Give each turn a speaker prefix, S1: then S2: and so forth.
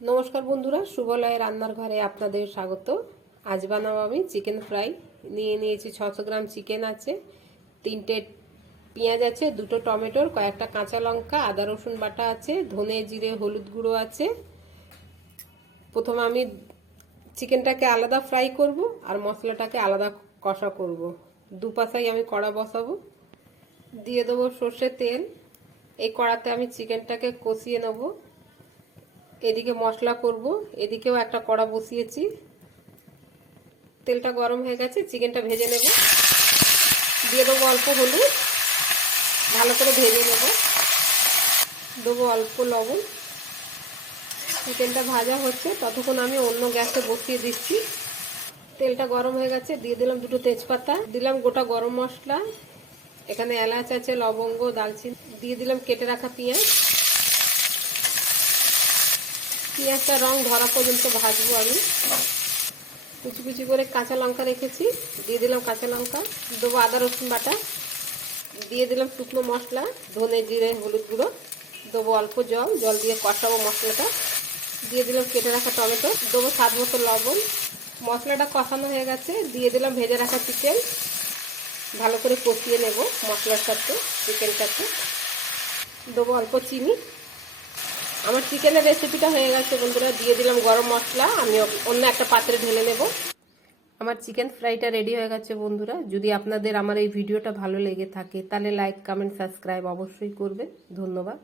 S1: নমস্কার বন্ধুরা, শুভলয় রান্নার ঘরে আপনাদের স্বাগত। আজ বানাবো আমি চিকেন ফ্রাই। নিয়ে নিয়েছি ছশো গ্রাম চিকেন আছে, তিনটে পেঁয়াজ আছে, দুটো টমেটোর, কয়েকটা কাঁচা লঙ্কা, আদা রসুন বাটা আছে, ধনে জিরে, হলুদ গুঁড়ো আছে। প্রথমে আমি চিকেনটাকে আলাদা ফ্রাই করব আর মশলাটাকে আলাদা কষা করব। দু পাশাই আমি কড়া বসাবো। দিয়ে দেবো সর্ষের তেল। এই কড়াতে আমি চিকেনটাকে কষিয়ে নেব। এদিকে মশলা করব, এদিকেও একটা কড়া বসিয়েছি। তেলটা গরম হয়ে গেছে, চিকেনটা ভেজে নেব। দিয়ে দেবো অল্প হলুদ, ভালো করে ভেজে নেব। দেবো অল্প লবণ। চিকেনটা ভাজা হচ্ছে, ততক্ষণ আমি অন্য গ্যাসে বসিয়ে দিচ্ছি। তেলটা গরম হয়ে গেছে, দিয়ে দিলাম দুটো তেজপাতা। দিলাম গোটা গরম মশলা। এখানে এলাচ আছে, লবঙ্গ দালচিনি দিয়ে দিলাম কেটে রাখা পেঁয়াজ। পেঁয়াজটা রং ধরা পর্যন্ত ভাজবো আমি। কুচি কুচি করে কাঁচা লঙ্কা রেখেছি, দিয়ে দিলাম কাঁচা লঙ্কা, দেবো আদা রসুন বাটা, দিয়ে দিলাম শুকনো মশলা, ধনে জিরে, হলুদ গুঁড়ো, দেবো অল্প জল জল দিয়ে কষাবো মশলাটা, দিয়ে দিলাম কেটে রাখা টমেটো, দেবো স্বাদ মতো লবণ। মশলাটা কষানো হয়ে গেছে, দিয়ে দিলাম ভেজে রাখা চিকেন। ভালো করে কষিয়ে নেব মশলার সাথে, চিকেনটাকে। দেবো অল্প চিনি আমার চিকেনের রেসিপিটা হয়ে গেছে বন্ধুরা, দিয়ে দিলাম গরম মশলা। আমি অন্য একটা পাত্রে ঢেলে নেব। আমার চিকেন ফ্রাইটা রেডি হয়ে গেছে বন্ধুরা। যদি আপনাদের আমার এই ভিডিওটা ভালো লেগে থাকে, তাহলে লাইক কমেন্ট সাবস্ক্রাইব অবশ্যই করবে ধন্যবাদ।